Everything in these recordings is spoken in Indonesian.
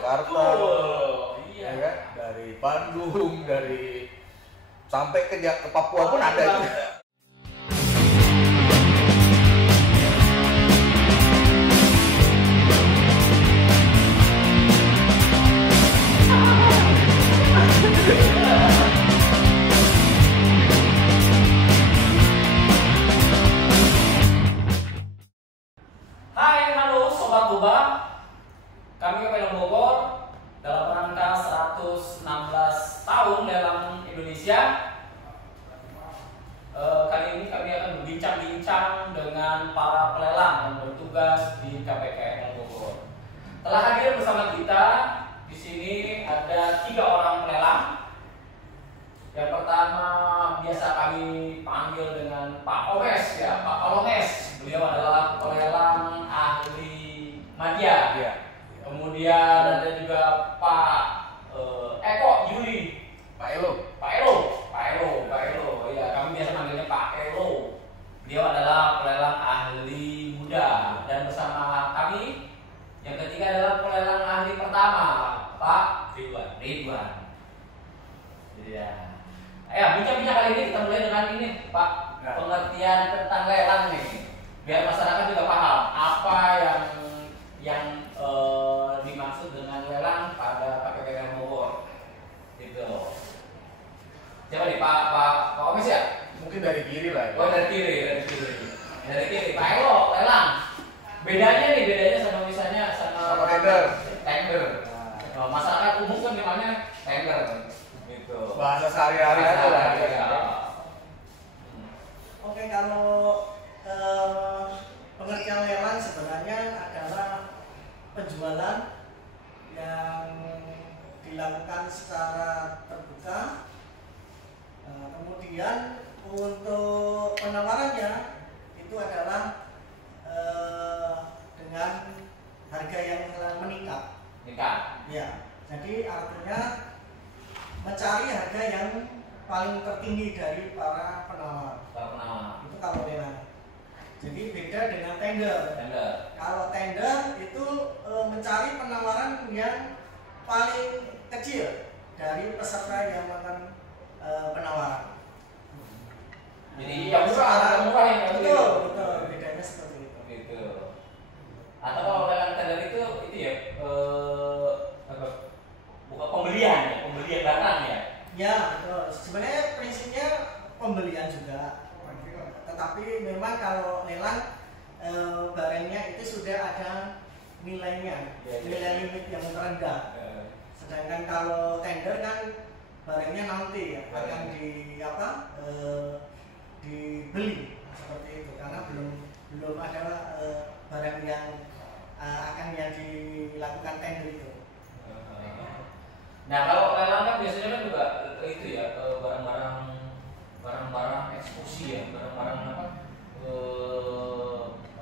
Jakarta, ya kan? Dari Bandung, dari sampai ke Papua pun ada juga. Hai, halo Sobat Boba. Kami KPL Bogor dalam rangka 116 tahun lelang Indonesia. Kali ini kami akan berbincang-bincang dengan para pelelang yang bertugas di KPKL Bogor. Telah hadir bersama kita di sini ada 3 orang pelelang. Yang pertama biasa kami panggil dengan Pak Omes ya, Pak Olonges. Beliau adalah pelelang ahli media. Ya. Kemudian ada juga Pak Eko Yuli. Pak Elo. Ya, kami biasa manggilnya Pak Elo. Beliau adalah pelelang ahli muda. Dan bersama kami yang ketiga adalah pelelang ahli pertama, Pak Ridwan. Jadi ya. Bincang-bincang kali ini kita mulai dengan ini, Pak. Ya. Pengertian tentang lelang nih. Biar masyarakat juga paham apa yang dimaksud dengan lelang pada KPKL Bogor. Gitu. Siapa nih, Pak Omes ya? Mungkin dari kiri lah. Ya. Oh, dari kiri. Pak Elo, lelang. Bedanya sama misalnya sama tender. Nah. Masyarakat umum kan namanya tender. Gitu. Bahasa sehari-hari aja lah. Oke, kalau pengertian lelang sebenarnya adalah penjualan yang dilakukan secara terbuka. Kemudian untuk penawarannya itu adalah dengan harga yang meningkat. Ya, jadi artinya mencari harga yang paling tertinggi dari para penawar. Itu kalau lelang. Jadi beda dengan tender. Kalau tender itu mencari penawaran yang paling kecil dari peserta yang melakukan penawaran. Jadi yang murah yang betul, bedanya seperti itu. Gitu. Atau kalau lelang tender itu ya bukan pembelian barang ya. Ya, betul. Sebenarnya prinsipnya pembelian juga. Tetapi memang kalau lelang barangnya itu sudah ada nilainya, nilai limit yang terendah. Sedangkan kalau tender kan barangnya nanti ya akan dibeli seperti itu karena belum ada barang yang akan dilakukan tender itu. Nah, kalau lelang kan biasanya kan juga itu ya barang-barang eksekusi ya, barang-barang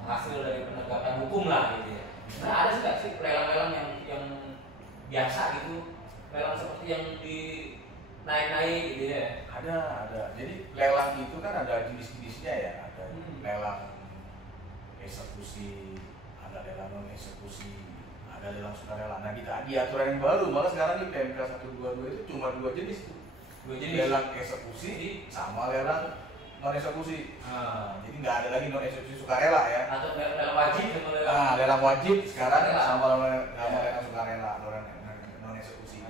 hasil dari penegakan hukum lah gitu ya. Nah, ada nggak sih lelang-lelang yang biasa gitu, lelang seperti yang di naik-naik gitu ya? Ada. Jadi lelang itu kan ada jenis-jenisnya ya. Ada lelang eksekusi, ada lelang non eksekusi, ada lelang sukarela. Nah, kita di aturan yang baru, malah sekarang di PMK 122 itu cuma 2 jenis tuh. Lelang eksekusi sama lelang non eksekusi. Jadi nggak ada lagi non eksekusi sukarela ya. Atau lelang wajib sama lelang. Nah, lelang wajib sekarang sama lelang sukarela, non eksekusi.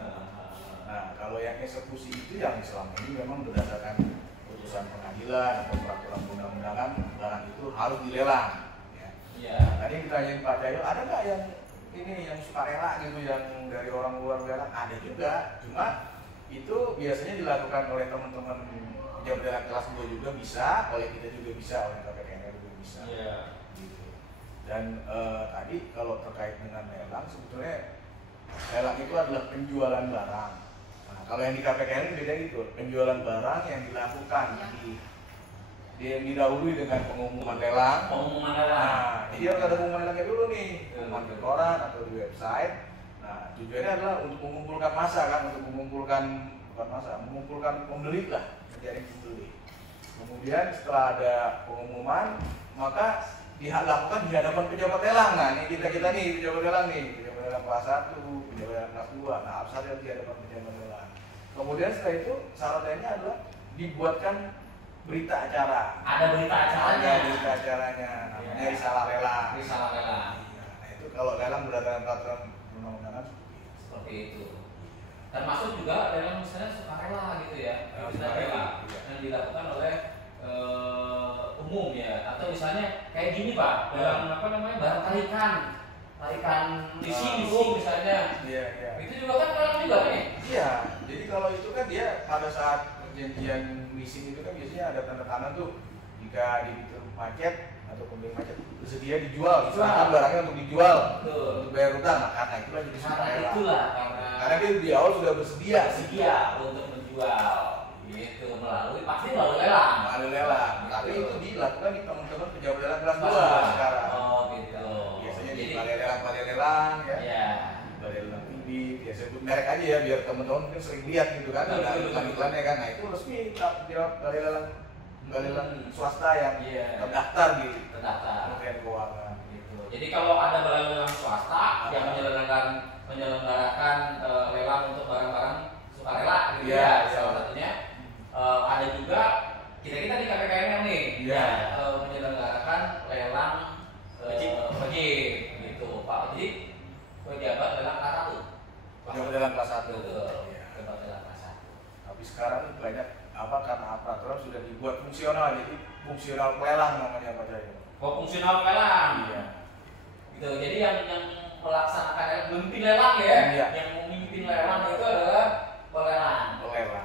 Nah, kalau yang eksekusi itu yang selama ini memang berdasarkan putusan pengadilan atau peraturan undang-undangan barang itu harus dilelang. Ya. Nah, tadi yang ditanyain Pak Cahyo, ada nggak yang yang sukarela gitu yang dari orang luar lelang? Ada juga, cuma itu biasanya dilakukan oleh teman-teman pejabat lelang kelas 2 juga bisa, oleh kita juga bisa, oleh KPKL juga bisa. Gitu. Dan tadi kalau terkait dengan lelang, sebetulnya lelang itu adalah penjualan barang. Nah, kalau yang di KPKL ini beda gitu, penjualan barang yang dilakukan yang didahului dengan pengumuman lelang. Nah, jadi harus ada pengumuman lelangnya dulu nih, pengumuman di koran atau di website. Nah, tujuannya adalah untuk mengumpulkan massa kan, untuk mengumpulkan pembeli lah, mencari pembeli. Kemudian setelah ada pengumuman, maka dilakukan di hadapan pejabat lelang. Nah, ini kita nih pejabat lelang nih, lelang kelas 1, punya lelang kelas 2. Nah, harus ada lagi ada penjaminan lelang. Kemudian setelah itu syarat lainnya adalah dibuatkan berita acara. Ada berita acaranya. Ada berita acaranya, namanya risalah lelang. Risalah lelang. Nah, itu kalau lelang berdasarkan peraturan undang-undangan Seperti itu. Termasuk juga lelang misalnya sukarela gitu ya, sukarela yang dilakukan oleh umum ya, atau misalnya kayak gini Pak, lelang apa namanya barang tarikan misi misalnya. Iya. Itu juga kan lelang juga nih. Iya, jadi kalau itu kan dia pada saat perjanjian leasing itu kan biasanya ada tanda tangan tuh jika di market atau pemilik market bersedia dijual, misalkan barangnya untuk dijual, untuk bayar utang, nah karena itulah jadi sukarela. Karena dia di awal sudah bersedia untuk menjual, gitu melalui lelang. Tapi itu dilakukan di teman-teman pejabat lelang kelas 2 sekarang. Oh gitu. Biasanya di balai lelang ya. Iya. Balai lelang tinggi, ya sebut merek aja ya biar teman-teman mungkin sering lihat gitu kan, ada iklan-iklannya kan. Nah itu resmi balai lelang swasta yang terdaftar di Kementerian Keuangan. Gitu. Jadi kalau ada balai lelang swasta yang menyelenggarakan lelang untuk barang-barang sukarela, gitu ya, salah satunya. Ada juga kita di KPKN nih menyelenggarakan lelang wajib gitu Pak. Jadi pejabat lelang kelas 1. Pejabat lelang kelas 1. Pejabat lelang kelas 1. Tapi sekarang banyak karena peraturan sudah dibuat fungsional, jadi fungsional pelelang namanya Pak Jaya. Oh, fungsional pelelang. Iya. Gitu. Jadi yang melaksanakan memimpin lelang ya, yang memimpin lelang itu adalah pelelang.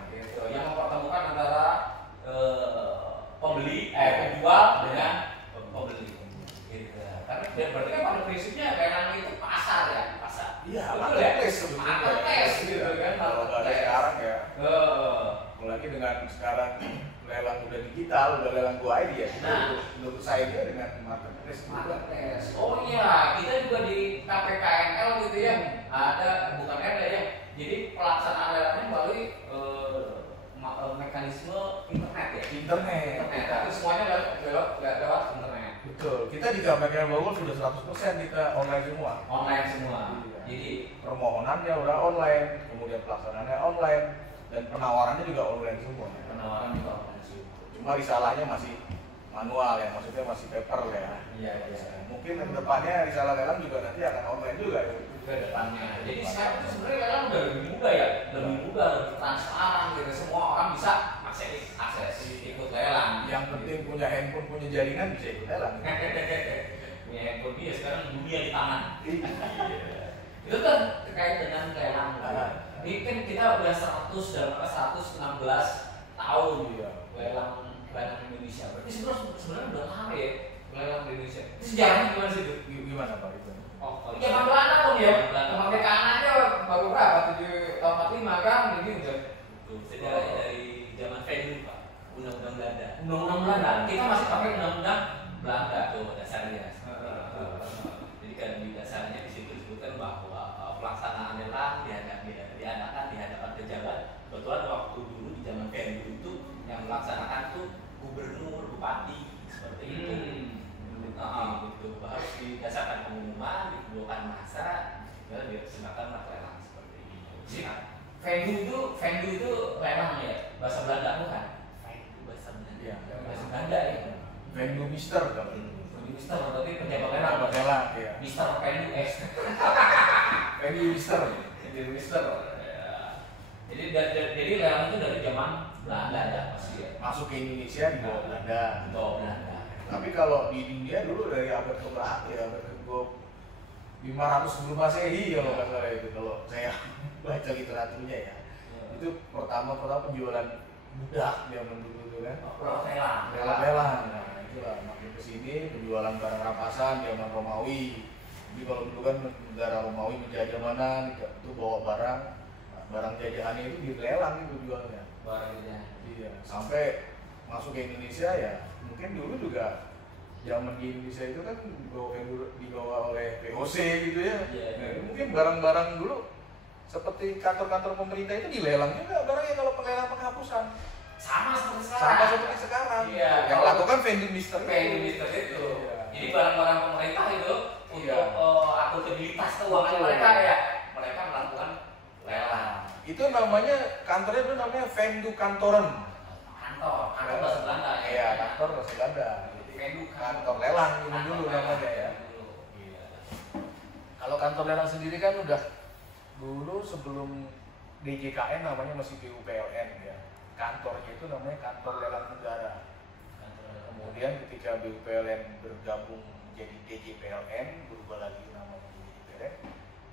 Gitu. Yang mempertemukan antara penjual dengan pembeli. Gitu. Tapi berarti kan pada prinsipnya lelang itu pasar ya, pasar. Iya, marketplace sebetulnya. Marketplace gitu kan. Kalau ada sekarang ya. Apalagi dengan sekarang lelang udah digital, udah lelang Go ID ya. Menurut saya dia dengan marketplace. Oh iya, kita juga di KPKNL gitu ya. Ada bukan ada ya. Jadi pelaksanaan lelangnya melalui mekanisme internet ya. Internet. Tapi semuanya lewat internet. Betul. Kita di KPKN Bogor sudah 100% kita online semua. Online semua. Iya. Jadi permohonannya udah online, kemudian pelaksanaannya online, dan penawarannya juga online semua. Penawaran juga online semua. Cuma risalahnya masih manual ya, maksudnya masih paper ya. Iya. Mungkin ke depannya risalah lelang juga nanti akan online juga ya. Ke depannya. Jadi sekarang itu sebenarnya lelang udah lebih mudah ya, lebih transparan gitu. Semua orang bisa akses ikut lelang. Yang penting punya handphone, punya jaringan bisa ikut lelang. Punya handphone dia sekarang dunia di tangan. Itu kan terkait dengan lelang. Ini kan kita udah 116 tahun lelang Indonesia. Berarti sebenarnya udah lama ya lelang di Indonesia. Itu sejarahnya gimana sih itu? Gimana Pak itu? Oh, zaman Belanda pun ya. Kemerdekaan aja baru berapa? 745 kan ini udah. Sejarahnya dari zaman Venue Pak, undang-undang Belanda. Undang-undang Belanda. Kita masih pakai undang-undang Belanda tuh dasarnya. Jadi kan di dasarnya di situ disebutkan bahwa pelaksanaan lelang diadakan di hadapan pejabat. Kebetulan waktu dulu di zaman Venue itu yang melaksanakan tuh gubernur, bupati seperti itu. Gitu. Harus didasarkan pengumuman, dikumpulkan massa, dan dilaksanakan lelang seperti itu. Venue itu lelang ya, bahasa Belanda bukan? Bahasa Belanda. Iya. Bahasa Belanda ya. Venue Mister kalau. Mister berarti pejabat lelang. Pejabat lelang ya. Mister Venue Venue Mister. Mister. Jadi lelang itu dari zaman Belanda ya pasti ya. Masuk ke Indonesia di bawah Belanda. Tapi kalau di India dulu dari abad ke-berapa ya, abad ke-500 sebelum Masehi kalau nggak salah itu, kalau saya baca literaturnya ya. Itu pertama penjualan budak zaman dulu itu kan. Lelang. Nah, itulah makin kesini penjualan barang rampasan zaman Romawi. Jadi kalau dulu kan negara Romawi menjajah mana itu bawa barang jajahannya itu dilelang itu jualnya. Barangnya. Iya, sampai masuk ke Indonesia ya. Mungkin dulu juga zaman di Indonesia itu kan dibawa oleh VOC gitu ya. Nah, mungkin barang-barang dulu seperti kantor-kantor pemerintah itu dilelang juga barangnya kalau pelelang penghapusan. Sama seperti sekarang. Iya. Yang lakukan Venue Mister itu. Jadi barang-barang pemerintah itu akuntabilitas keuangan mereka ya. Mereka melakukan lelang. Itu namanya kantornya itu namanya Vendu Kantoren. Kantor bahasa Belanda ya. Iya, kantor bahasa Belanda. Vendu Kantor lelang dulu namanya ya. Iya. Kalau kantor lelang sendiri kan udah dulu sebelum DJKN namanya masih BUPLN ya. Kantornya itu namanya Kantor Lelang Negara. Kemudian ketika BUPLN bergabung menjadi DJPLN, berubah lagi namanya jadi DJPLN,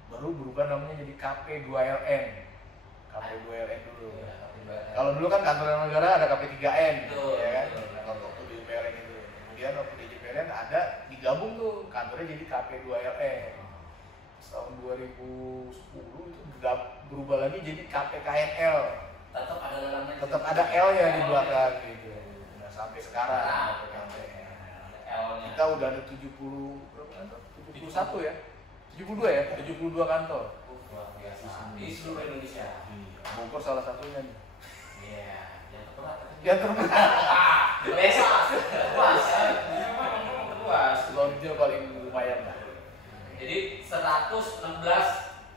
baru berubah namanya jadi KP2LN. KP2LN dulu. Kalau dulu kan Kantor Lelang Negara ada KP3N, ya kan? Nah, kalau waktu BUPLN itu, kemudian waktu DJPLN ada digabung tuh kantornya jadi KP2LN. Tahun 2010 itu berubah lagi jadi KPKNL. Tetap ada L-nya di belakang gitu. Nah, sampai sekarang kita udah ada 71 ya? 72 ya? 72 kantor. Luar biasa. Di seluruh Indonesia. Bogor salah satunya nih. Iya, yang terberat. Yang terberat. Luas. Lonjol paling lumayan lah. Jadi 116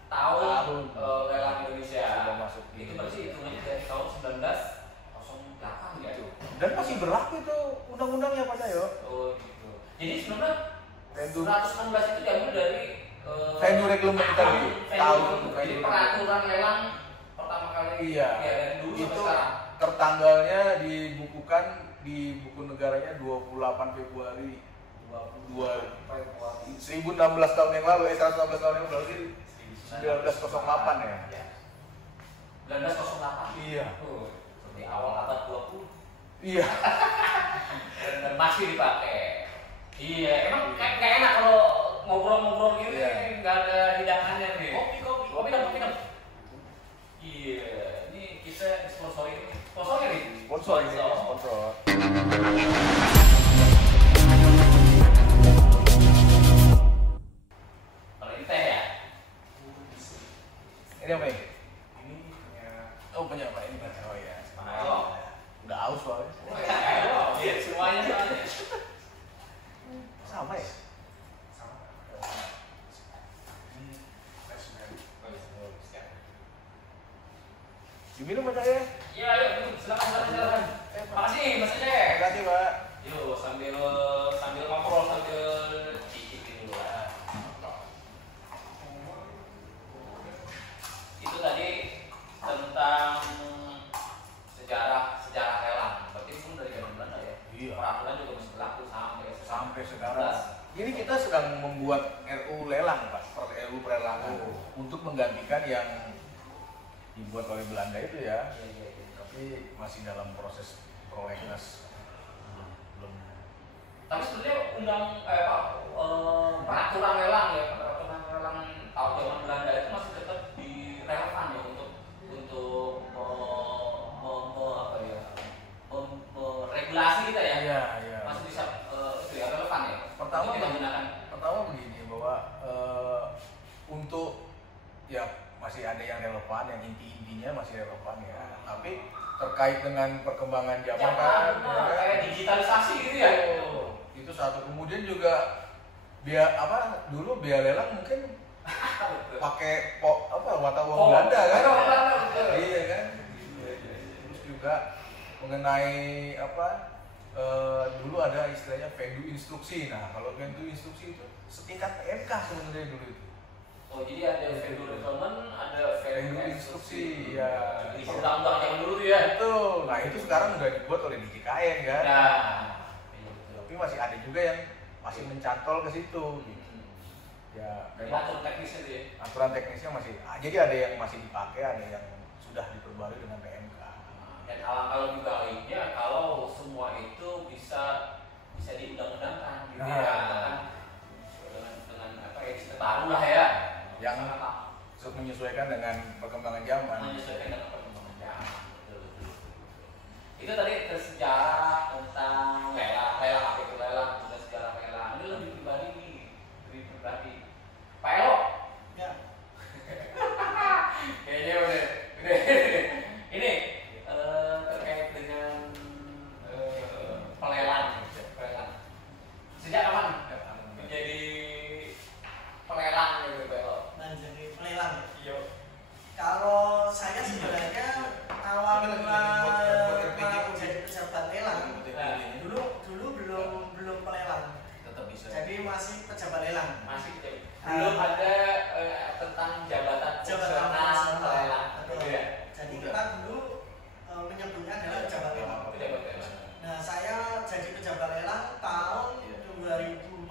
tahun lelang Indonesia sudah masuk. Itu berarti hitungannya dari tahun 1908 ya. Dan masih berlaku itu undang-undangnya Pak Cahyo. Oh gitu. Jadi sebenarnya Vendu 116 itu diambil dari Vendu Reglement tadi. Tahun Jadi peraturan lelang pertama kali iya. Ya, dari dulu sampai Itu sekarang. tertanggalnya dibukukan di buku negaranya 28 Februari 1016 tahun yang lalu, 116 tahun yang lalu sih 1908 ya. 1908. Iya. Di awal abad 20. Iya. Dan masih dipakai. Iya, emang kayak nggak enak kalau ngobrol-ngobrol gini nggak ada hidangannya nih. Kopi dong. Iya, ini kita sponsornya nih. Sponsor. Kalau ini teh ya. Ini apa ini? Ini punya apa ini? Oh ya. Ayo. Udah aus soalnya. Iya, semuanya soalnya. Sama ya? Diminum aja ya? Iya, ayo, silakan. Makasih, Mas Aceh. Terima kasih, Pak. Yuk, sambil ngobrol sambil cicipin dulu lah. Itu tadi tentang sejarah lelang. Berarti pun dari zaman Belanda ya. Iya. Peraturan juga masih berlaku Sampai sekarang. Ini kita sedang membuat RU lelang, Pak. RU pelelangan untuk menggantikan yang dibuat oleh Belanda itu ya. Iya. Tapi masih dalam proses prolegnas. Belum. Tapi sebenarnya peraturan lelang tahun zaman Belanda itu masih tetap direlevan ya untuk regulasi kita ya. Iya. Masih bisa itu ya relevan ya. Pertama begini bahwa untuk ya masih ada yang relevan, yang intinya masih relevan ya. Tapi terkait dengan perkembangan zaman kan, kayak digitalisasi gitu ya. Itu satu. Kemudian juga dulu biaya lelang mungkin pakai mata uang Belanda kan? Iya kan. Terus juga mengenai dulu ada istilahnya Vendu instruksi. Nah, kalau Vendu instruksi itu setingkat PMK sebenarnya dulu itu. Oh, jadi ada Vendu Reglement, ada Vendu instruksi. Ya. Di undang-undang yang dulu tuh ya. Betul. Nah, itu sekarang udah dibuat oleh DJKN kan. Nah, tapi masih ada juga yang masih mencantol ke situ. Ya, memang aturan teknisnya masih. Jadi ada yang masih dipakai, ada yang sudah diperbarui dengan PMK. Dan alangkah lebih baiknya kalau semua itu bisa diundang-undangkan gitu ya. Dengan apa ya, baru lah ya. Yang menyesuaikan dengan perkembangan zaman. Betul. Itu tadi sejarah tentang lelang apa itu lelang, juga sejarah lelang. Ini lebih pribadi nih, Pak Elo. Ya. Kayaknya udah. Ini terkait dengan pelelang. Sejak kapan menjadi Kalau saya sebenarnya awal menjadi pejabat lelang dulu belum pelelang. Tetap bisa. Jadi masih pejabat lelang. Masih belum ada tentang jabatan fungsional lelang. Jadi kita dulu menyebutnya adalah pejabat lelang. Nah, saya jadi pejabat lelang tahun 2014.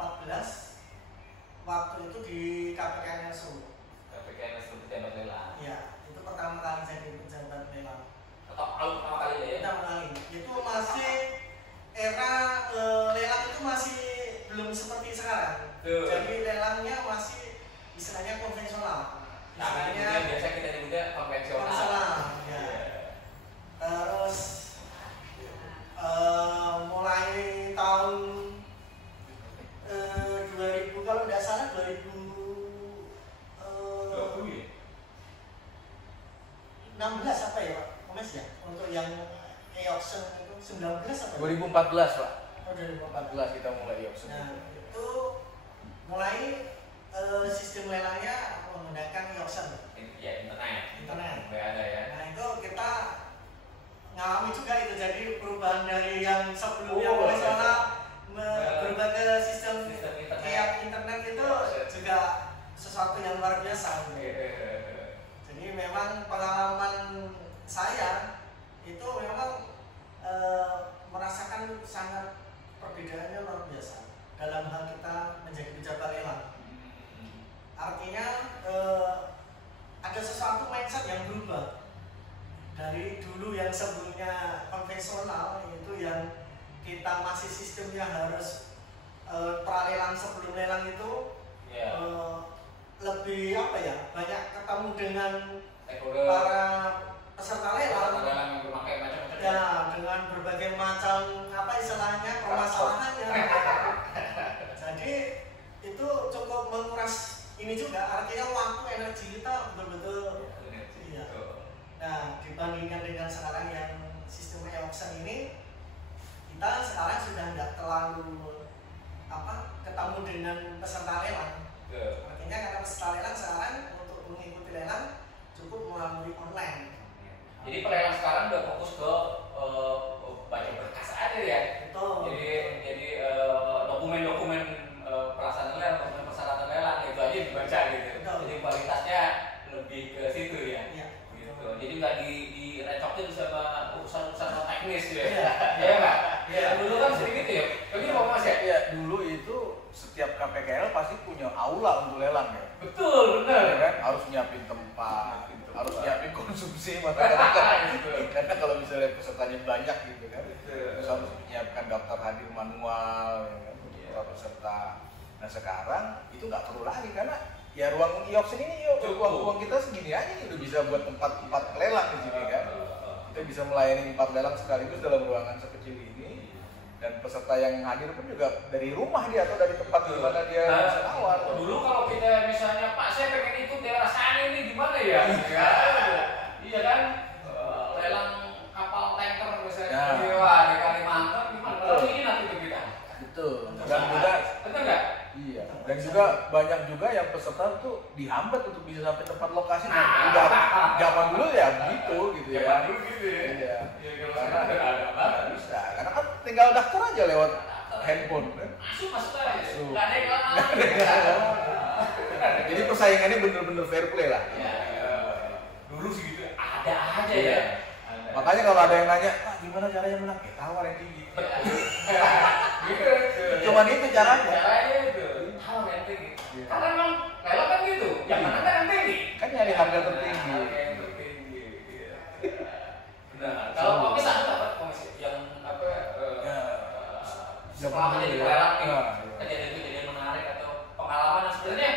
Waktu itu di KPK Solo. Pejabat lelang. Ya, itu pertama kali jadi pejabat lelang. Atau pertama kali ya? Pertama kali. Itu masih era lelang itu masih belum seperti sekarang. Jadi lelangnya masih istilahnya konvensional. Istilahnya biasa kita nyebutnya konvensional. Ya. Terus mulai tahun 2000 kalau tidak salah 2016 apa ya Pak Komes ya, untuk yang e-auction itu 19 apa 2014 Pak. Oh, 2014 kita mulai e-auction. Nah itu mulai sistem lelangnya menggunakan e-auction Ya, internet mulai ada ya. Nah itu kita ngalami juga itu, jadi perubahan dari yang sebelumnya konvensional berubah ke sistem internet itu juga sesuatu yang luar biasa. Jadi memang pengalaman saya itu memang merasakan sangat perbedaannya luar biasa dalam hal kita menjadi pejabat lelang. Artinya ada sesuatu mindset yang berubah dari dulu yang sebelumnya konvensional, itu yang kita masih sistemnya harus pralelang sebelum lelang itu lebih apa ya, banyak ketemu dengan para peserta lelang ya, dengan berbagai macam apa istilahnya permasalahannya. Jadi itu cukup menguras ini juga, artinya waktu energi kita betul-betul iya. Nah dibandingkan dengan sekarang yang sistem e-auction ini, kita sekarang sudah tidak terlalu ketemu dengan peserta lelang. Artinya karena peserta lelang sekarang untuk mengikuti lelang cukup melalui online. Jadi pelelang sekarang udah fokus ke baca berkas aja ya. Betul. Jadi dokumen-dokumen pelaksanaan lelang, dokumen persyaratan lelang itu aja dibaca gitu. Betul. Jadi kualitasnya lebih ke situ ya. Iya. Gitu. Jadi nggak direcokin sama urusan teknis ya. Iya. Iya nggak? Iya. Dulu kan sering gitu ya. Jadi mau Mas ya? Iya, dulu itu setiap KPKL pasti punya aula untuk lelang ya. Betul, benar. Ya kan? Harus nyiapin tempat, harus nyiapin konsumsi masyarakat. Karena kalau misalnya pesertanya banyak gitu kan, terus harus menyiapkan daftar hadir manual, ya kan, untuk para peserta. Nah sekarang itu nggak perlu lagi karena ya ruang e-auction ini ruang kita segini aja nih udah bisa buat tempat lelang di sini kan. Kita bisa melayani 4 lelang sekaligus dalam ruangan sekecil ini. Dan peserta yang hadir pun juga dari rumah dia atau dari tempat di mana dia bisa awal. Dulu kalau kita misalnya Pak saya pengen ikut daerah sana ini gimana ya? Iya kan? Lelang kapal tanker misalnya di Kalimantan gimana? Kalau ini nanti ke kita. Betul. Dan juga betul nggak? iya. Dan juga banyak juga yang peserta tuh dihambat untuk bisa sampai tempat lokasi. Udah zaman dulu ya begitu gitu ya. Zaman dulu gitu ya. Iya. Karena ada bisa. Karena kan tinggal daftar aja lewat handphone kan. Masuk aja. Masuk. Nggak ada yang lama. Jadi persaingannya bener-bener fair play lah. Ya, dulu sih gitu ada aja ya. Makanya kalau ada yang nanya, Pak gimana caranya menang? Tawar yang tinggi. Cuman itu caranya. Caranya itu. Tawar yang tinggi. Karena memang lelang kan gitu. Yang mana kan yang tinggi. Kan nyari harga tertinggi. Harga yang tertinggi. Benar. Kalau komisi ada nggak Pak? Komisi yang apa? Setelah menjadi lelang nih, kejadian-kejadian menarik atau pengalaman yang sebenarnya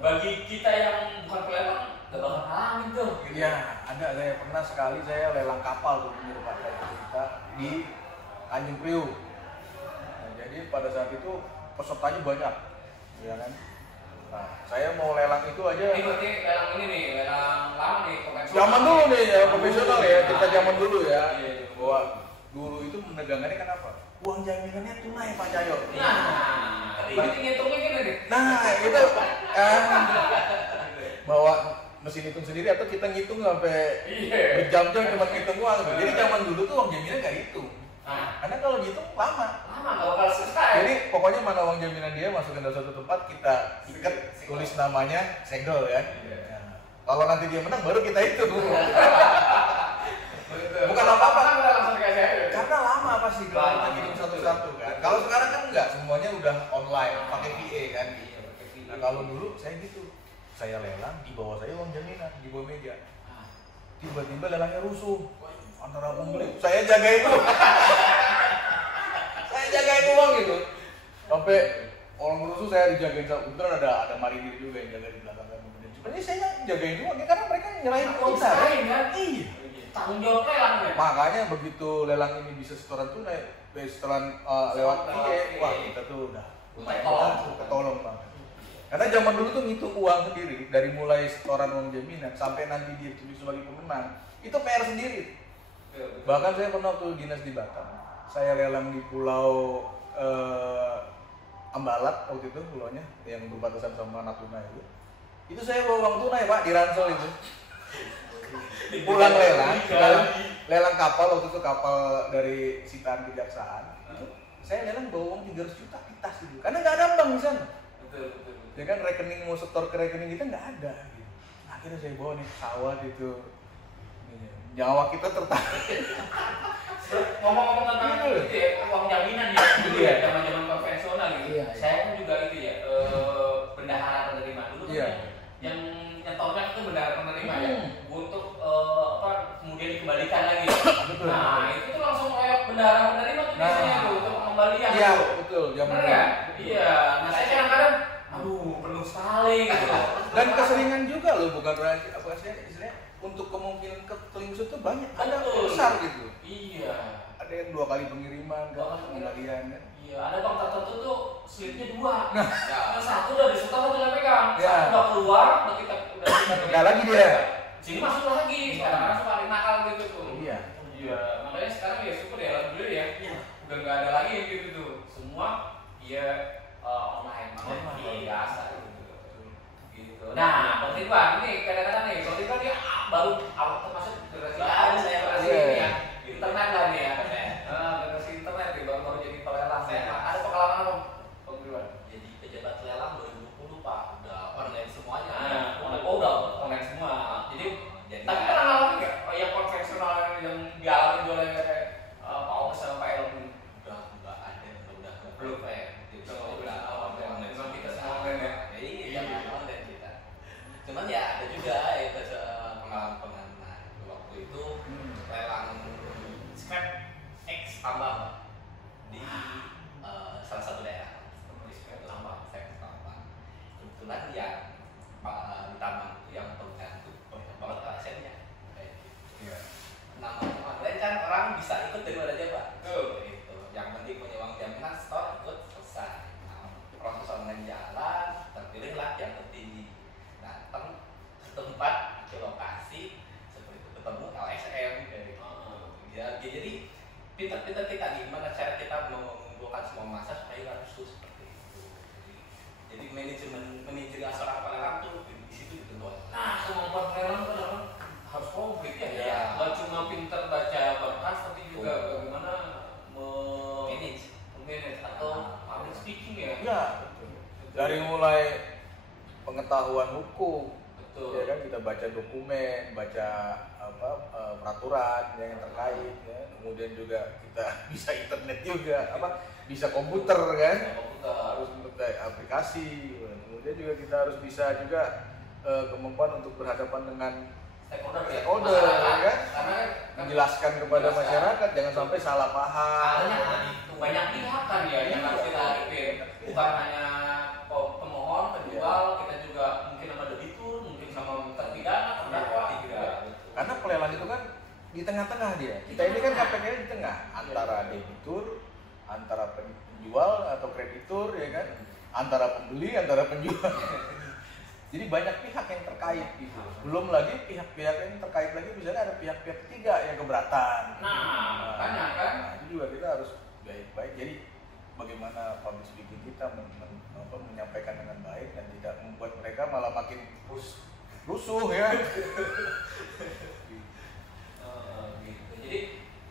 bagi kita yang bukan pelelang nggak bakal ngalamin tuh. Iya, ada. Saya pernah sekali saya lelang kapal tuh di rumah saya kita di Tanjung Priok. Nah, jadi pada saat itu pesertanya banyak, ya kan? Nah, saya mau lelang itu aja. Ini berarti lelang ini nih, lelang lama nih, konvensional. Zaman dulu nih, ya profesional ya, kita zaman dulu ya. Iya. Bahwa dulu itu menegangannya kan apa? Uang jaminannya tunai Pak Cahyo. Nah, berarti ngitungnya gini nih. Nah, itu bahwa mesin hitung sendiri atau kita ngitung sampai berjam-jam cuma ngitung uang tuh. Jadi zaman dulu tuh uang jaminan nggak hitung. Karena kalau dihitung lama nggak bakal selesai. Jadi pokoknya mana uang jaminan dia masukin dalam satu tempat, kita ikat, tulis namanya, segel kan. Kalau nanti dia menang baru kita hitung. Bukan apa-apa, karena lama pasti kalau kita hitung satu-satu kan. Kalau sekarang kan enggak, semuanya udah online, pakai PA kan. Nah kalau dulu saya gitu, saya lelang, di bawah saya uang jaminan, di bawah meja. Tiba-tiba lelangnya rusuh antara pembeli, saya jagain tuh. Saya jagain uang gitu. Sampai orang rusuh saya dijagain sama, kebetulan ada marinir juga yang jaga di belakang kan. Sebenarnya saya jagain uang karena mereka nyerahin uang kita. Kan? Iya. Tanggung jawab lelang ya. Makanya begitu lelang ini bisa setoran tunai, setoran lewat PA, wah kita tuh udah ketolong banget. Karena zaman dulu tuh ngitung uang sendiri, dari mulai setoran uang jaminan sampai nanti dia ditunjuk sebagai pemenang, itu PR sendiri. Bahkan saya pernah tuh dinas di Batam, saya lelang di Pulau Ambalat waktu itu, pulaunya yang berbatasan sama Natuna itu saya bawa uang tunai Pak di ransel itu. Pulang lelang kapal waktu itu, kapal dari Sitaan Kejaksaan itu saya lelang bawa uang 300 juta di tas itu, karena nggak ada bank di sana. Betul. Ya kan rekening mau setor ke rekening kita nggak ada. Gitu. Akhirnya saya bawa nih pesawat itu, nyawa kita tertarik. Ngomong-ngomong tentang itu ya, uang jaminan ya, dulu ya zaman-zaman konvensional gitu. Saya kan juga itu ya, bendahara penerima dulu. Yang nyetornya itu bendahara penerima ya, untuk kemudian dikembalikan lagi. Betul. Nah itu tuh langsung kayak bendahara penerima tuh biasanya tuh untuk pengembalian. Iya betul. Benar nggak? Iya. Nah saya kadang-kadang, aduh penuh sekali gitu. Dan keseringan juga loh, bukan rahasia, apa sih istilahnya, untuk kemungkinan ketelingsut tuh banyak, ada besar gitu. Iya. Ada yang 2 kali pengiriman, 2 kali pengembalian kan. Iya, ada bank tertentu tuh slipnya 2. Yang satu udah disetor udah pegang, satu udah keluar, udah kita Udah lagi dia. Sini masuk lagi, sekarang suka nakal gitu tuh. Iya. Makanya sekarang ya syukur ya, alhamdulillah ya. Udah nggak ada lagi yang gitu tuh. Semua ya online, makanya biasa gitu. Nah, Bang Ridwan ini kadang-kadang nih, Bang Ridwan dia baru termasuk generasi ini ya, internet lah nih ya. Generasi internet nih, baru jadi pelelang. Ada pengalaman apa, Bang Ridwan? Jadi pejabat lelang 2020 Pak, udah online semuanya. Udah online semua. Jadi tapi kan ngalamin nggak yang konvensional yang dialami oleh Pak Oke sama Pak Elvin? Udah nggak ada, udah Belum ya. udah online Memang kita semua. semua online ya. Iya, online kita. Cuman ya ada juga itu pengalaman waktu itu lelang scrap X tambang di salah satu daerah. Scrap tambang. Kebetulan ya di tambang itu yang tergantung banyak banget asetnya. Namanya online kan orang bisa ikut dari mana aja Pak. Itu. Yang penting punya uang jaminan, store ikut selesai. Nah, proses online jalan, terpilihlah yang tertinggi. Datang ke tempat, ke lokasi seperti itu, ketemu LSM kayak gitu. Ya, jadi pintar-pintar kita gimana cara kita mengumpulkan semua massa supaya rusuh seperti itu. Jadi manajer seorang pelelang tuh di situ ditentukan. Nah, kemampuan pelelang kan harus komplit ya. Iya. Nggak cuma pintar baca berkas, tapi juga bagaimana manage atau public speaking ya. Iya, betul. Dari mulai pengetahuan hukum, Betul. ya kan, kita baca dokumen, baca peraturan yang terkait, ya. Kemudian juga kita bisa internet juga, bisa komputer kan, harus aplikasi. Kemudian juga kita harus bisa juga kemampuan untuk berhadapan dengan stakeholder, ya kan, menjelaskan kepada masyarakat, jangan sampai salah paham. Banyak pihak kan ya yang harus kita hadapin, bukan hanya pemohon, penjual, kita juga mungkin sama debitur, mungkin sama terpidana, terdakwa. Karena pelelang itu kan di tengah-tengah dia. Kita ini kan KPK di tengah antara debitur, antara penjual atau kreditur, ya kan, antara pembeli, antara penjual. Jadi banyak pihak yang terkait gitu. Belum lagi pihak-pihak yang terkait lagi, misalnya ada pihak-pihak ketiga yang keberatan. Nah, banyak kan? Nah, itu juga kita harus baik-baik. Jadi bagaimana public speaking kita menyampaikan dengan baik dan tidak membuat mereka malah makin push rusuh ya. Gitu. Jadi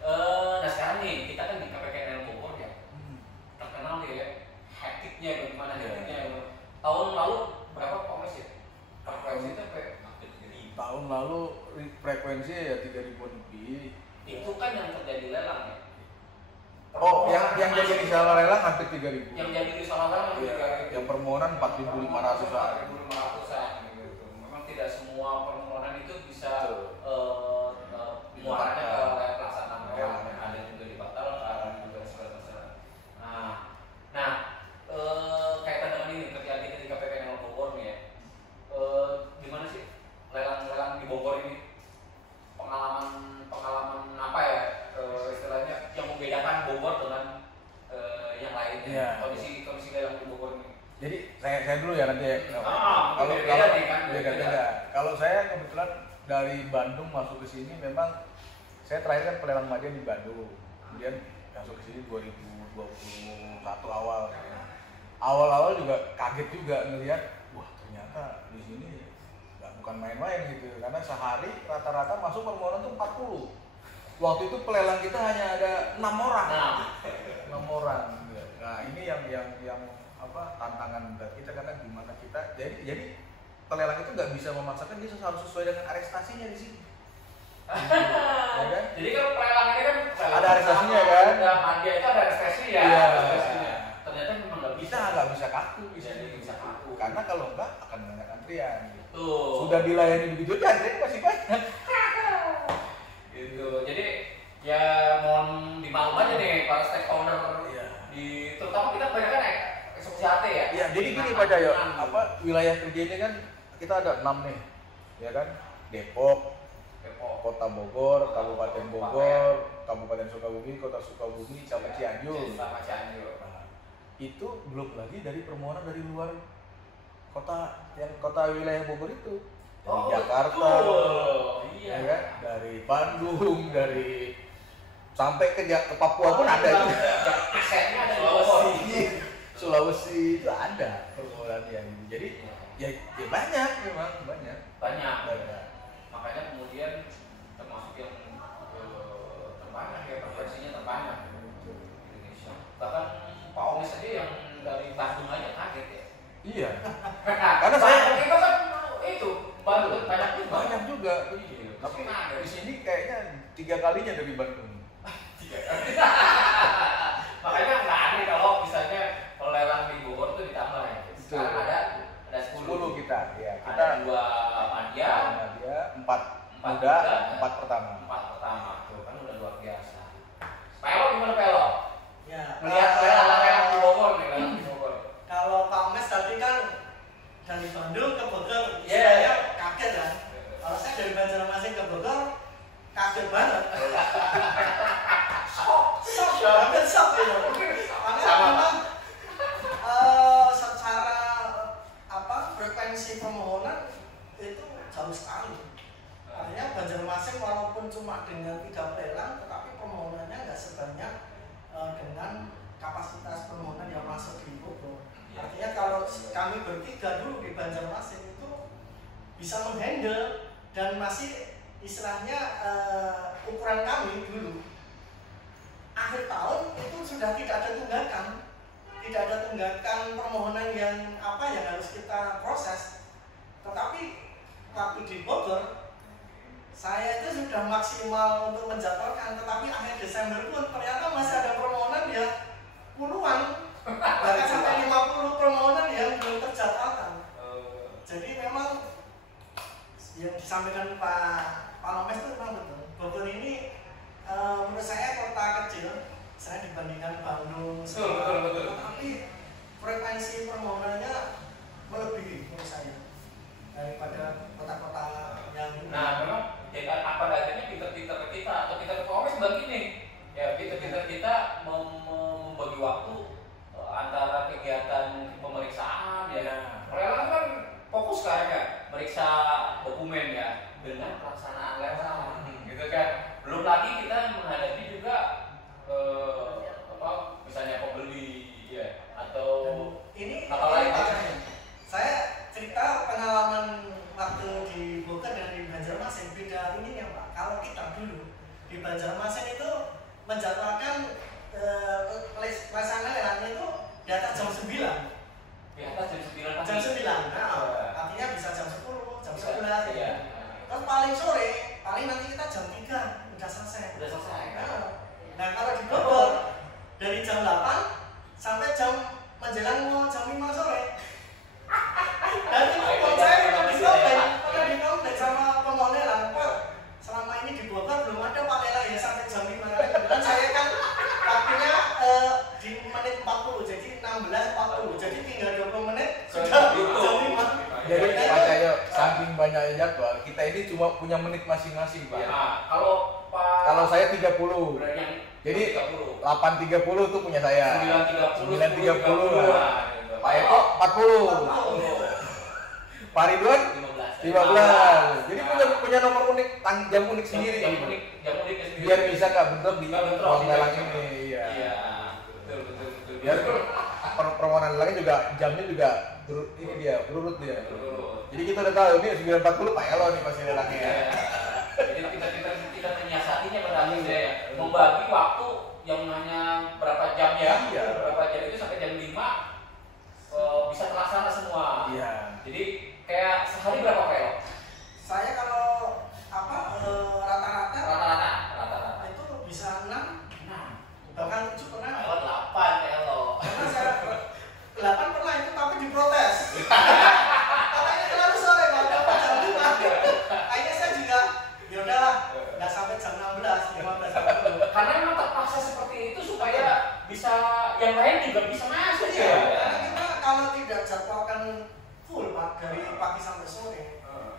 nah sekarang nih kita kan di KPKN Bogor ya terkenal ya hektiknya bagaimana hektiknya. Tahun lalu berapa Komers ya? Frekuensi itu Tahun lalu frekuensi ya 3.000 lebih. Itu kan yang terjadi lelang ya. Oh, yang jadi risalah lelang hampir 3.000. Yang jadi risalah lelang hampir 3.000. Yang permohonan 4.500-an. 4.500-an gitu. Memang tidak semua permohonan itu bisa muaranya ke pelaksanaan lelang. Ada juga dibatalkan, ada juga segala-segala. Nah, kaitan dengan ini ketika kita di KPKN Bogor nih ya. Gimana sih lelang-lelang di Bogor ini? Pengalaman apa ya istilahnya yang membedakan Bogor dengan yang lainnya? Iya. Kondisi lelang di Bogor ini. Jadi saya dulu ya nanti ya. Kalau beda nih kan. beda. Kalau saya kebetulan dari Bandung masuk ke sini memang saya terakhir kan pelelang madya di Bandung. Kemudian masuk ke sini 2021 awal. Awal-awal juga kaget juga ngelihat, wah ternyata di sini bukan main-main gitu. Karena sehari rata-rata masuk permohonan tuh 40. Waktu itu pelelang kita hanya ada 6 orang. 6 orang. Nah, ini yang apa tantangan buat kita karena gimana kita jadi pelelang itu nggak bisa memaksakan, dia harus sesuai dengan arestasinya di sini. Ya kan? Jadi kan pelelang ini kan Ada arestasinya kan? Ada madya itu ada arestasi ya. Iya. Ternyata memang nggak bisa. Kita nggak bisa kaku di sini. Nggak bisa kaku. Karena kalau enggak akan banyak antrian. Tuh. Sudah dilayani begitu aja antrian masih banyak. Gitu. Jadi ya mohon dimaklum aja nih para stakeholder di terutama kita banyak kan eksekusi HT ya. Iya, jadi gini Pak Cahyo, wilayah kerja ini kan kita ada 6 nih. Ya kan? Depok, Kota Bogor, Kabupaten Bogor, Kabupaten Sukabumi, Kota Sukabumi, sampai Cianjur. Nah, itu belum lagi dari permohonan dari luar kota, yang kota wilayah Bogor itu. Dari Jakarta, iya. ya kan? Dari Bandung, dari sampai ke Papua pun ada juga. Asetnya ada Sulawesi itu ada permohonannya gitu. Jadi ya banyak memang banyak. Makanya kemudian termasuk yang terbanyak ya frekuensinya terbanyak di Indonesia. Bahkan Pak Omes aja yang dari Bandung aja kaget ya. Iya. Karena saya kita kan itu Bandung banyak juga. Iya. Tapi di sini kayaknya 3 kalinya dari Bandung. Makanya nggak aneh kalau misalnya lelang di Bogor itu ditambah ya. Sekarang ada 10 kita ya. Kita ada 2 madya, 4 muda, 4 pertama. 4 pertama tuh kan udah luar biasa. Pelo gimana Pelo? Ya, Melihat lelang di Bogor nih, lelang di Bogor. kalau Pak Omes tadi kan dari Bandung ke Bogor, Iya. saya kaget kan. Kalau saya dari Banjarmasin ke Bogor, kaget banget. Shock gitu. Karena memang secara frekuensi permohonan itu jauh sekali. Artinya Banjarmasin walaupun cuma dengan 3 pelelang, tetapi permohonannya nggak sebanyak dengan kapasitas permohonan yang masuk di Bogor. Artinya kalau kami bertiga dulu di Banjarmasin itu bisa menghandle dan masih istilahnya ukuran kami dulu akhir tahun itu sudah tidak ada tunggakan permohonan yang harus kita proses. Tetapi waktu di Bogor saya itu sudah maksimal untuk menjadwalkan, tetapi akhir Desember pun ternyata masih ada permohonan ya puluhan, bahkan sampai 50 permohonan yang belum terjadwalkan. Jadi memang yang disampaikan Pak Omes itu memang betul. Bogor ini menurut saya kota kecil, saya dibandingkan Bandung, Betul. tapi frekuensi permohonannya melebihi menurut saya daripada kota-kota yang Nah, memang apa adanya pinter-pinter kita atau kita Omes begini ya, pinter-pinter kita membagi waktu antara kegiatan pemeriksaan ya. Lelang kan fokus kan meriksa dokumen ya dengan pelaksanaan lelang gitu kan. Belum lagi kita menghadapi juga misalnya pembeli ya atau ini apa lain. saya cerita pengalaman waktu di beda ini ya Pak. Kalau kita dulu di Banjarmasin itu menjadwalkan pelaksanaan lelangnya itu di atas jam 9. Di atas jam 9 pagi. Jam 9. Nah, artinya bisa jam 10, jam 11. Iya. Terus paling sore, paling nanti kita jam 3 udah selesai. Udah selesai. Nah, kalau di Bogor dari jam 8 sampai jam menjelang jam 5 sore. Dan itu saya pernah dikomplain sama pemohon lelang, Pak. Selama ini di Bogor belum ada Pak lelang yang sampai jam 5. Dan saya kan waktunya di menit 40, jadi 16.40. Jadi tinggal 20 menit sudah jam 5. Jadi Pak Cahyo, saking banyaknya jadwal, kita ini cuma punya menit masing-masing Pak. Ya, kalau Pak Kalau saya 30. Jadi 30. 8.30 itu punya saya. 9.30. 9.30. Pak Eko 40. Pak Ridwan 15. Jadi punya nomor unik, jam unik sendiri. Jam unik sendiri. Biar bisa nggak bentrok di bentrok lelang ini. Iya. Iya. Betul. Biar permohonan lelangnya juga jamnya juga ini dia berurut dia. Berurut. Jadi kita udah tahu ini 9.40 Pak Elo nih pasti lelangnya. Iya. Jadi kita menyiasatinya pada akhirnya ya, membagi waktu yang hanya berapa jam ya, Iya. berapa jam itu sampai jam 5 bisa terlaksana semua. Iya. Jadi kayak sehari berapa Pak Elo? Saya kalau rata-rata itu bisa 6, bahkan 7 pernah. Elo 8 Elo. Karena saya 8 pernah itu tapi diprotes. Katanya terlalu sore Pak, dapat jam 5. Akhirnya saya juga ya udahlah, nggak sampai jam 16, 15. Karena memang terpaksa seperti itu supaya bisa yang lain juga bisa masuk ya. Karena kita kalau tidak jadwalkan full Pak dari pagi sampai sore,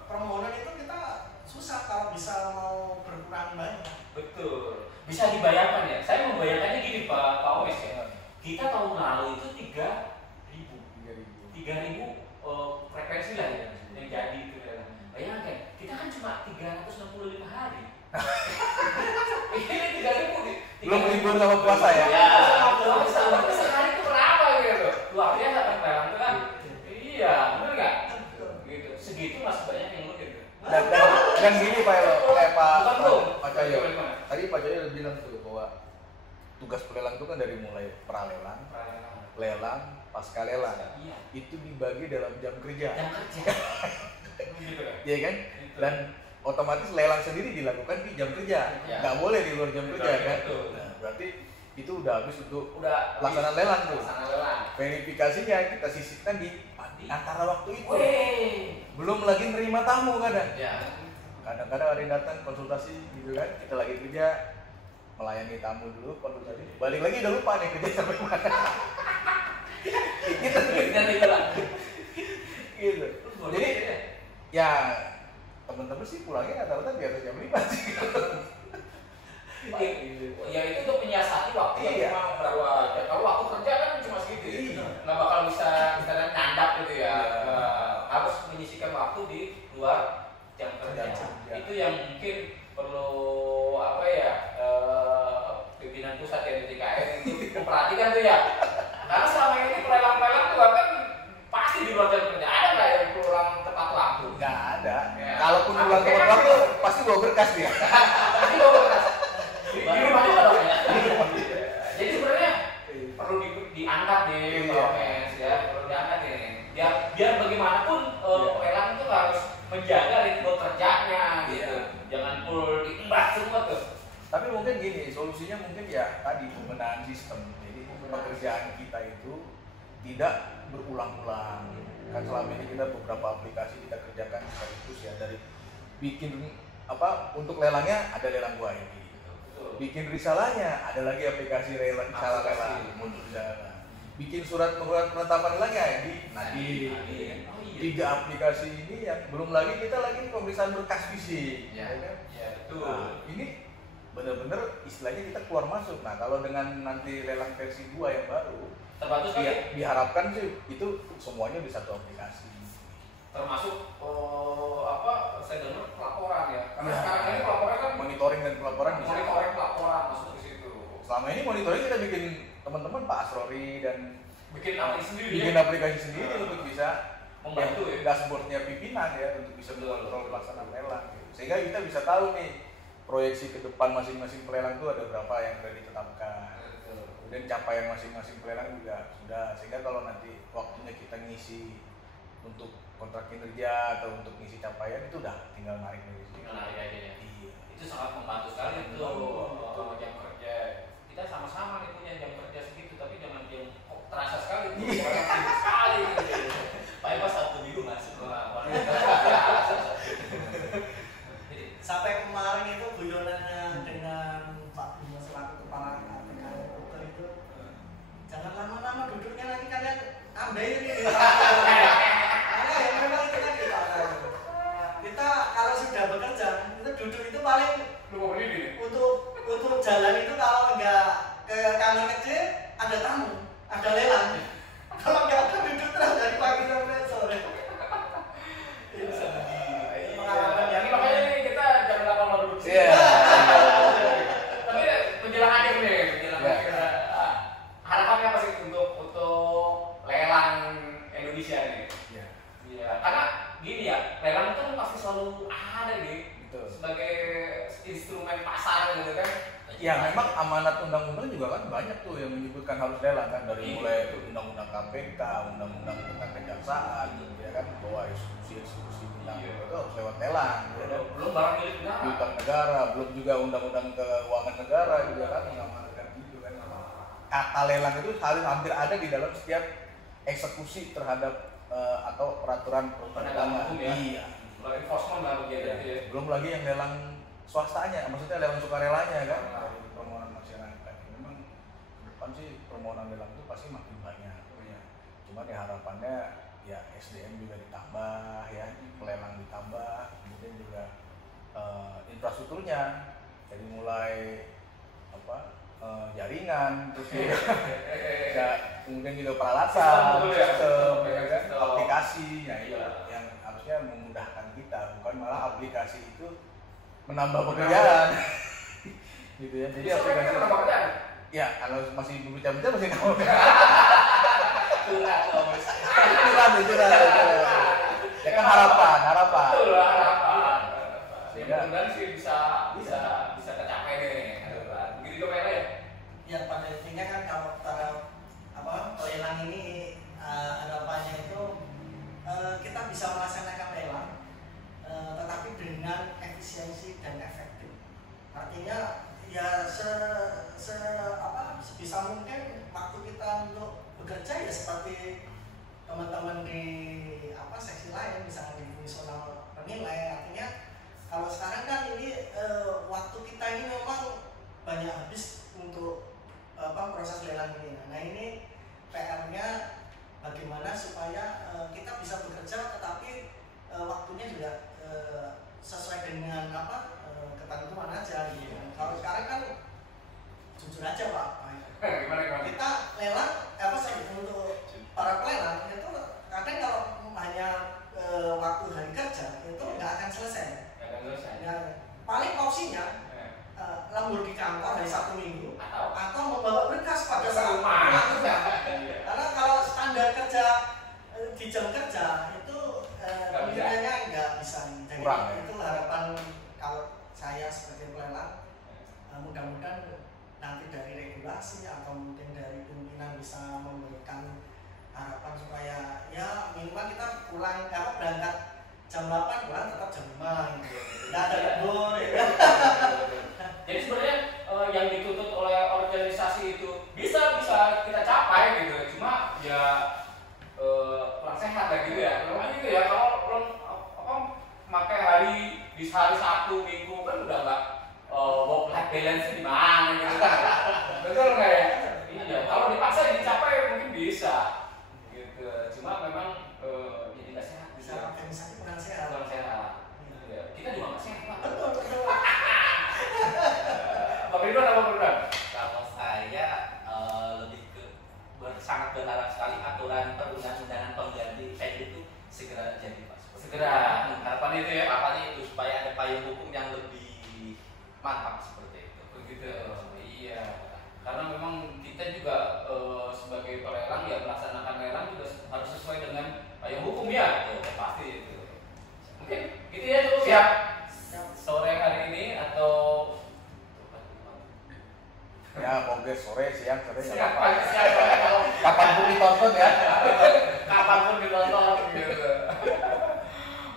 permohonan itu kita susah kalau bisa mau berkurang banyak. Betul. Bisa dibayangkan ya. Saya membayangkannya gini Pak Omes ya. Kita tahun lalu itu 3.000 frekuensi lah ya yang jadi itu ya. Bayangkan, kita kan cuma 365 hari. Ini 3.000 Belum libur sama puasa ya? Ya, puasa. Sehari itu berapa gitu? Luar biasa kan Bang itu kan. Iya, benar enggak? Gitu. Segitu masih banyak yang lu gitu. Dan gini Pak Elo, Pak Cahyo. Gimana? Tadi Pak Cahyo udah bilang tuh bahwa tugas pelelang itu kan dari mulai pralelang, lelang, pasca lelang. Iya. Itu dibagi dalam jam kerja. Jam kerja. Gitu kan? Iya kan? Dan otomatis lelang sendiri dilakukan di jam kerja. Iya. Nggak boleh di luar jam kerja kan? Betul. Nah, berarti itu udah habis untuk Udah pelaksanaan lelang tuh. Pelaksanaan lelang. Verifikasinya kita sisipkan di antara waktu itu. Wih. Belum lagi nerima tamu kadang. Ya. Kadang-kadang ada yang datang konsultasi gitu kan, kita lagi kerja melayani tamu dulu konsultasi, balik lagi udah lupa nih kerja sampai mana. Gitu. Dan itu lah. Gitu. Jadi ya teman-teman sih pulangnya rata-rata di atas jam 5 sih. Ya itu tuh menyiasati waktu yang Iya. memang berapa. Ya, kalau waktu kerja kan cuma segitu. Iya. Nggak bakal bisa misalnya nyandap gitu ya. Iya. Harus menyisihkan waktu di luar jam kerja. Iya. Itu yang mungkin perlu apa ya pimpinan pusat ya di TKN itu memperhatikan tuh ya. Karena selama ini pelelang-pelelang tuh kan pasti di luar jam kerja. Ada nggak yang pulang tepat waktu? Nggak ada. Ya. Kalaupun pulang tepat waktu pasti bawa berkas dia. Pasti bawa berkas. Di rumah juga dong ya. Jadi sebenarnya perlu diangkat di Promes ya, perlu diangkat ini. Biar bagaimanapun pelelang itu harus menjaga ritme kerjanya gitu. Jangan full diembat semua tuh. Tapi mungkin gini, solusinya mungkin ya tadi pembenahan sistem. Jadi pekerjaan kita itu tidak berulang-ulang. Kan selama ini kita beberapa aplikasi kita kerjakan sekaligus ya, dari bikin untuk lelangnya ada lelang gua ini. Bikin risalahnya ada lagi aplikasi risalah lelang untuk risalah. Bikin surat penetapan lelangnya di Nadiem. Oh, iya. 3 aplikasi ini yang belum lagi kita lagi pemeriksaan berkas fisik. Ya, kan? ya betul. Nah, ini benar-benar istilahnya kita keluar masuk. Nah, kalau dengan nanti lelang versi 2 yang baru, Terbantu sekali. diharapkan sih itu semuanya di satu aplikasi. Termasuk saya dengar pelaporan ya. Karena Ya. sekarang ini pelaporan kan Monitoring dan pelaporan bisa. monitoring pelaporan masuk ke situ. Selama ini monitoring kita bikin teman-teman Pak Asrori dan Bikin aplikasi sendiri bikin ya. aplikasi sendiri untuk bisa membantu ya. Dashboardnya pimpinan ya untuk bisa mengontrol pelaksanaan lelang gitu. Sehingga kita bisa tahu nih proyeksi ke depan masing-masing pelelang itu ada berapa yang sudah ditetapkan. Kemudian capaian masing-masing pelelang juga sudah, sehingga kalau nanti waktunya kita ngisi untuk kontrak kinerja atau untuk ngisi capaian itu udah tinggal narik dari situ. Tinggal narik aja ya. Iya. Itu sangat membantu sekali itu jam kerja. Kita sama-sama nih punya jam kerja segitu, tapi jangan jam terasa sekali itu sekali. Paling pas 1 minggu masuk ke sampai kemarin itu guyonannya dengan Pak Bima selaku kepala KPK itu jangan lama-lama duduknya, nanti kalian ambil ini karena ya memang itu kan kita kalau sudah bekerja itu duduk itu paling untuk jalan itu kalau enggak ke kamar kecil ada tamu, ada lelang, kalau enggak ada duduk terus dari pagi sampai sore. Iya. Tapi menjelang akhir nih, harapannya apa sih untuk lelang Indonesia nih? Iya. Karena gini ya, lelang itu kan pasti selalu ada nih. Betul. Sebagai instrumen pasar gitu kan. Ya memang amanat undang-undang juga kan banyak tuh yang menyebutkan harus lelang kan, dari mulai undang-undang KPK, undang-undang tentang kejaksaan gitu ya kan, bahwa eksekusi undang itu harus lewat lelang ya kan. Belum barang milik negara. Piutang negara, belum juga undang-undang keuangan negara juga kan mengamanatkan gitu kan. Kata lelang itu hampir ada di dalam setiap eksekusi terhadap atau peraturan perundangan. Hukum ya. Iya. Enforcement lah begitu ya. Belum lagi yang lelang swastanya, maksudnya lelang sukarelanya kan, dari permohonan masyarakat. Memang ke depan sih permohonan lelang itu pasti makin banyak. Ya. Cuma ya harapannya ya SDM juga ditambah, ya pelelang ditambah, kemudian juga infrastrukturnya, jadi mulai jaringan, terus ya, kemudian juga peralatan, sistem, aplikasi, ya itu yang harusnya memudahkan kita, bukan malah aplikasi itu menambah pekerjaan. Gitu ya. Jadi aplikasi ya kalau masih berbicara masih nambah. Curhat. Ya kan harapan. Betul lah, harapan. Sehingga mudah-mudahan sih bisa tercapai nih. Begitu juga ya. Ya pada intinya kan kalau pelelang ini harapannya itu kita bisa melaksanakan lelang tetapi dengan efisiensi dan efektif. Artinya ya sebisa mungkin waktu kita untuk bekerja ya seperti teman-teman di seksi lain, misalnya di fungsional penilai. Artinya kalau sekarang kan ini waktu kita ini memang banyak habis untuk proses lelang ini. Nah ini PR-nya bagaimana supaya kita bisa bekerja tetapi waktunya juga sesuai dengan ketentuan aja gitu. Kalau sekarang kan jujur aja Pak, Gimana? kita lelang untuk para pelelang itu kadang kalau hanya waktu hari kerja itu nggak akan selesai. Ya, paling opsinya lembur di kantor hari Sabtu Minggu atau membawa berkas pada saat pulang kerja. Karena kalau standar kerja di jam kerja itu kemungkinannya nggak bisa. Jadi kurang, itu harapan kalau saya sebagai pelelang, mudah-mudahan nanti dari regulasi atau mungkin dari pimpinan bisa memberikan harapan supaya ya minimal kita berangkat jam 8 pulang tetap jam 5 gitu. Nggak ada lembur ya. Jadi sebenarnya yang dituntut oleh organisasi itu bisa kita capai gitu. Cuma ya kurang sehat lah gitu ya. Memang gitu ya, kalau pakai hari Sabtu Minggu kan udah nggak work life balance di mana gitu kan. Betul nggak ya? Iya. Kalau dipaksa dicapai mungkin bisa. Gitu. Cuma memang jadi nggak sehat. Bisa organisasi kurang sehat. Kurang sehat. Iya. Kita juga nggak sehat. Pak. Betul. Bang Ridwan apa Ridwan? Kalau saya lebih ke sangat berharap sekali aturan perundang-undangan pengganti PEN itu segera jadi Pak. Segera. Harapan itu ya. Harapannya itu supaya ada payung hukum yang lebih mantap seperti itu. Begitu. Iya. Karena memang kita juga sebagai pelelang ya melaksanakan lelang juga harus sesuai dengan payung hukum ya. Pasti itu. Mungkin gitu ya cukup ya sore hari ini atau Ya, kongres sore, siang, sore. siapa Kapanpun ditonton ya. kapanpun ditonton gitu.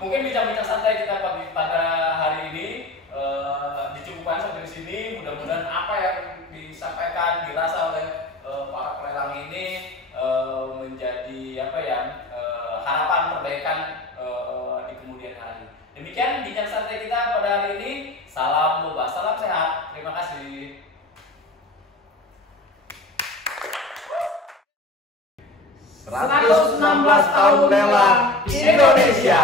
Mungkin bincang-bincang santai kita pada hari ini dicukupkan sampai di sini. Mudah-mudahan apa yang disampaikan dirasa oleh para pelelang ini menjadi apa ya harapan perbaikan di kemudian hari. Demikian bincang santai kita pada hari ini. Salam boba, salam sehat. Terima kasih. 116 tahun lelang Indonesia.